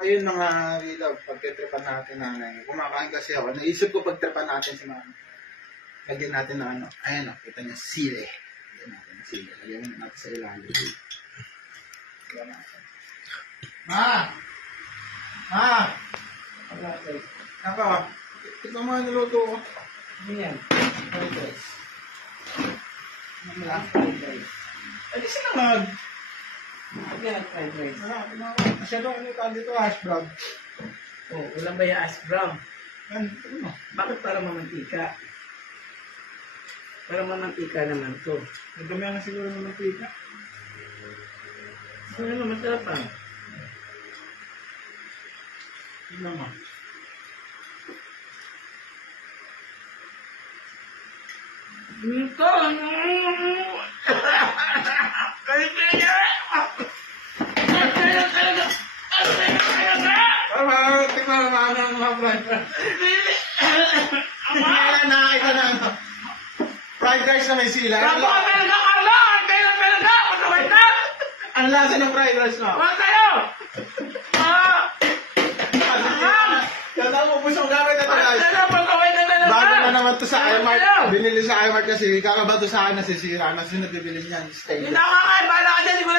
Ayun na nga, Rila, pagtitripan natin nanay. Kumakain kasi ako. Naisip ko pagtripan natin si mama. Lagyan natin ng ano. Ayan o, kita niya, sile. Lagyan natin ng sile. Lagyan natin sa ilalim. Lagyan natin. Ma! Ma! Ako, tignan mo ang niluto ko. Ano yan? Fried rice. Ano yan? Fried rice. Ay, di sinangag. Ano yan? Fried rice. Ano tawag dito, hash brown. Oh, walang ba yung ash brown? Mo. Bakit para mamantika? Para mamantika naman to. Nagdamihan na siguro ng mantika. Ano naman masarap ah. Tignan mo. Ito! Fried rice. Kaya nakakita na ano. Fried rice na may sila. Ang Ako la- talaga ala! Kaya talaga! Masaway na! Ang lasa ng fried rice mo. Wala tayo! Ah! Kaya mo, pusong gamit na ito Wala guys. tayo! Masaway na talaga! Bago na naman to sa Wala iMart. Binili sa iMart kasi kakabato sa akin nasisira. Nasa sinabibili niyan. Stay. Hindi na ako kakain! Bahala ka dyan! Ko